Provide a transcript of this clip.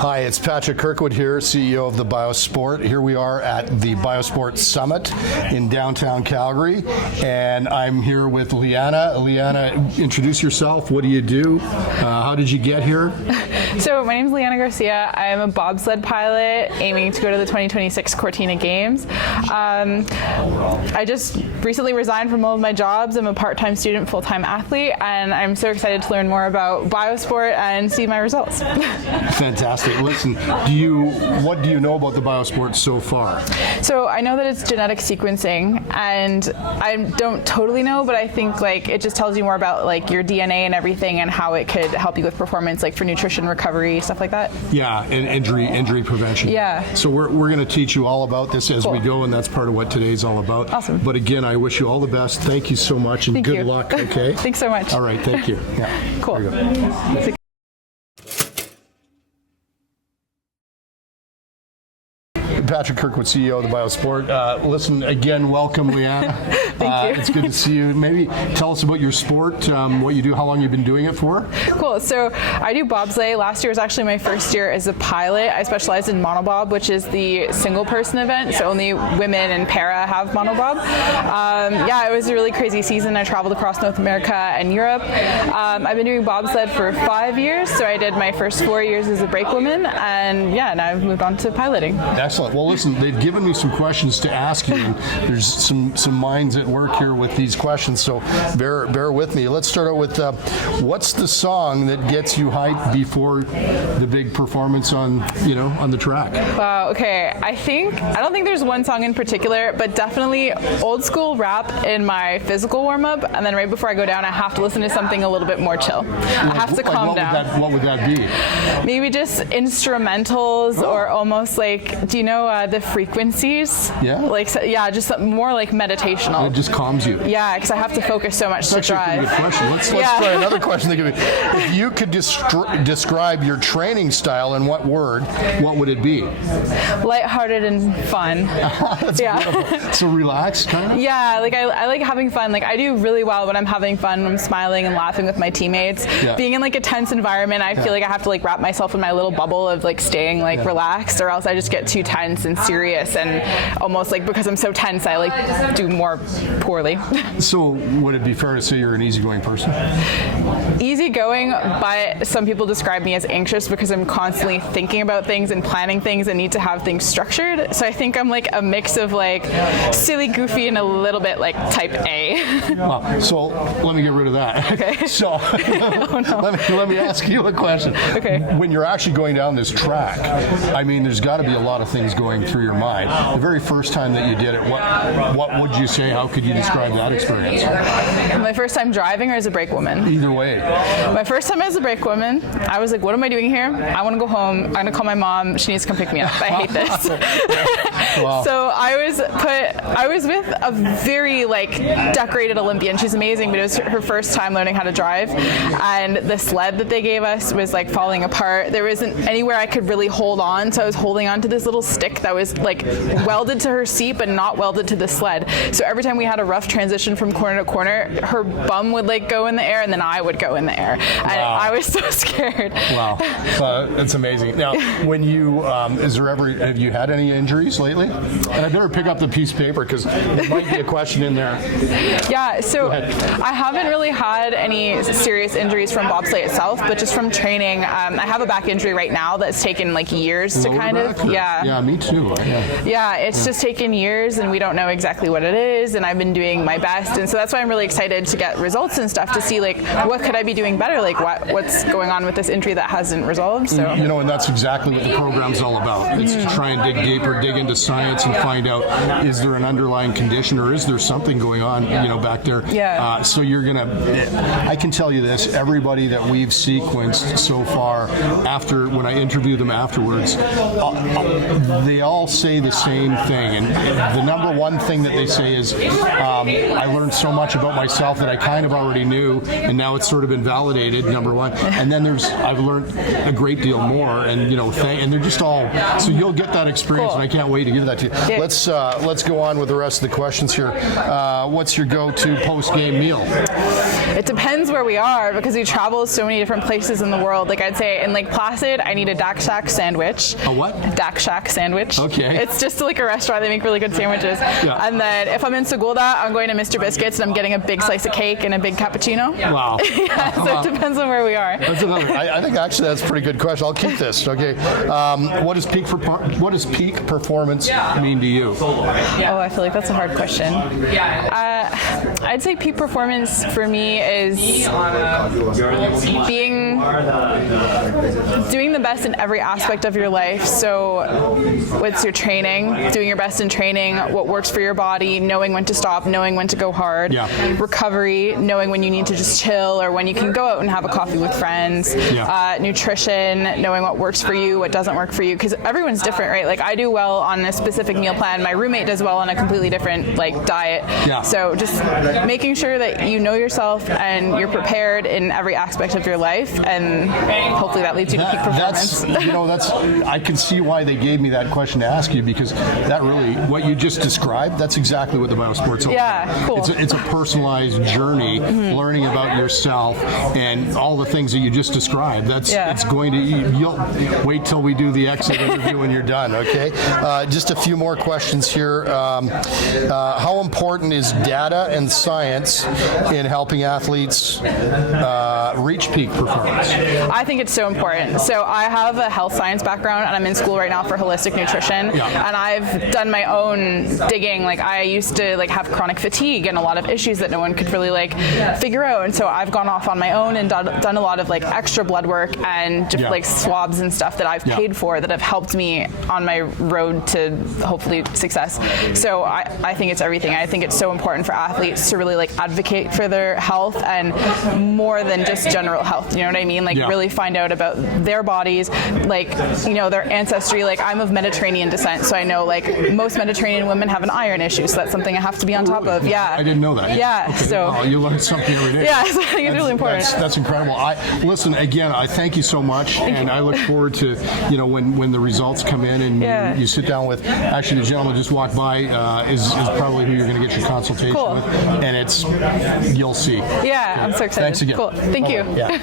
Hi, it's Patrick Kirkwood here, CEO of the Biosport. Here we are at the Biosport Summit in downtown Calgary, and I'm here with Leanna. Leanna, introduce yourself. What do you do? How did you get here? So my name is Leanna Garcia. I am a bobsled pilot aiming to go to the 2026 Cortina Games. I just recently resigned from all of my jobs. I'm a part-time student, full-time athlete, and I'm so excited to learn more about Biosport and see my results. Fantastic. Listen, what do you know about the Biosport so far? So I know that it's genetic sequencing, and I don't totally know, but I think it just tells you more about your DNA and everything, and how it could help you with performance, for nutrition recovery, stuff like that. Yeah, and injury prevention. Yeah. So we're going to teach you all about this as we go, and that's part of what today's all about. Awesome. But again, I wish you all the best. Thank you so much, and good luck. Okay. Thanks so much. All right. Thank you. Yeah. Cool. There you go. Patrick Kirkwood, CEO of the Biosport. Listen, again, welcome, Leanna. Thank you. It's good to see you. Maybe tell us about your sport, what you do, how long you've been doing it for. Cool. So I do bobsleigh. Last year was actually my first year as a pilot. I specialized in monobob, which is the single-person event, so only women and para have monobob. It was a really crazy season. I traveled across North America and Europe. I've been doing bobsled for 5 years, so I did my first 4 years as a brakewoman, and now I've moved on to piloting. Excellent. Well, listen, they've given me some questions to ask you, and there's some minds at work here with these questions, so bear with me. Let's start out with what's the song that gets you hyped before the big performance on the track? Wow. Okay. I don't think there's one song in particular, but definitely old school rap in my physical warm up, and then right before I go down, I have to listen to something a little bit more chill. I have to calm down. What would that be? Maybe just instrumentals, or almost do you know the frequencies? Yeah. Just more meditational. It just calms you. Yeah, because I have to focus so much to drive. That's actually a good question. Let's try another question. If you could describe your training style in one word, what would it be? Lighthearted and fun. That's beautiful. So relaxed, kind of? Yeah, I like having fun. I do really well when I'm having fun, when I'm smiling and laughing with my teammates. Yeah. Being in a tense environment, I feel like I have to wrap myself in my little bubble of staying relaxed, or else I just get too tense and serious, and almost because I'm so tense, I do more poorly. So would it be fair to say you're an easygoing person? Easygoing, but some people describe me as anxious because I'm constantly thinking about things and planning things and need to have things structured. So I think I'm a mix of silly, goofy, and a little bit type A. Well, so let me get rid of that. Okay. So oh, no. let me ask you a question. Okay. When you're actually going down this track, there's got to be a lot of things going through your mind. The very first time that you did it, what would you say? How could you describe that experience? My first time driving, or as a brakewoman? Either way. My first time as a brakewoman, I was what am I doing here? I want to go home. I'm going to call my mom. She needs to come pick me up. I hate this. Wow. So I was with a very decorated Olympian. She's amazing, but it was her first time learning how to drive, and the sled that they gave us was falling apart. There wasn't anywhere I could really hold on, so I was holding on to this little stick that was welded to her seat but not welded to the sled. So every time we had a rough transition from corner to corner, her bum would go in the air, and then I would go in the air. And I was so scared. Wow. It's amazing. Now, when you, have you had any injuries lately? And I better pick up the piece of paper because there might be a question in there. Yeah, so I haven't really had any serious injuries from bobsleigh itself, but just from training. I have a back injury right now that's taken years to kind of. Yeah, me too. Yeah, it's just taken years, and we don't know exactly what it is, and I've been doing my best, and so that's why I'm really excited to get results and stuff to see what could I be doing better, what's going on with this injury that hasn't resolved. So and that's exactly what the program's all about. It's to try and dig deeper, dig into science, and find out, is there an underlying condition, or is there something going on back there? Yeah. So you're gonna, I can tell you this, everybody that we've sequenced so far, when I interview them afterwards, they all say the same thing, and the number one thing that they say is, I learned so much about myself that I kind of already knew, and now it's sort of been validated, number one. And then I've learned a great deal more, and and they're just all, so you'll get that experience, and I can't wait to give that to you. Yeah. Let's go on with the rest of the questions here. What's your go-to post-game meal? It depends where we are because we travel so many different places in the world. Like I'd say in Lake Placid, I need a Dak Shack sandwich. A what? Dak Shack sandwich. Okay. It's just like a restaurant. They make really good sandwiches. Yeah. And then if I'm in Segulda, I'm going to Mr. Biscuits and I'm getting a big slice of cake and a big cappuccino. Wow. Yeah, so it depends on where we are. That's another. I think actually that's a pretty good question. I'll keep this. Okay. What does peak performance mean to you? Oh, I feel like that's a hard question. I'd say peak performance for me is doing the best in every aspect of your life. So what's your training, doing your best in training, what works for your body, knowing when to stop, knowing when to go hard, recovery, knowing when you need to just chill or when you can go out and have a coffee with friends, nutrition, knowing what works for you, what doesn't work for you, because everyone's different, right? Like I do well on a specific meal plan. My roommate does well on a completely different diet. Yeah. So just making sure that you know yourself and you're prepared in every aspect of your life, and hopefully that leads you to peak performance. I can see why they gave me that question to ask you, because that really, what you just described, that's exactly what the Biosport's all about. Yeah, cool. It's a personalized journey, learning about yourself and all the things that you just described. It's going to, you'll wait till we do the exit interview when you're done, okay? Just a few more questions here. How important is data and science in helping athletes reach peak performance? I think it's so important. So I have a health science background and I'm in school right now for holistic nutrition, and I've done my own digging. Like I used to have chronic fatigue and a lot of issues that no one could really figure out, and so I've gone off on my own and done a lot of extra blood work and swabs and stuff that I've paid for that have helped me on my road to hopefully success. So I think it's everything. I think it's so important for athletes to really advocate for their health, and more than just general health, you know what I mean? Really find out about their bodies, their ancestry. I'm of Mediterranean descent, so I know most Mediterranean women have an iron issue, so that's something I have to be on top of. Yeah. I didn't know that. Yeah. Okay. So you learn something every day. Yeah, so I think it's really important. That's incredible. Listen, again, I thank you so much, and I look forward to when the results come in and you sit down with, actually the gentleman just walked by is probably who you're going to get your consultation with, and you'll see. Yeah, I'm so excited. Thanks again. Cool. Thank you. Yeah.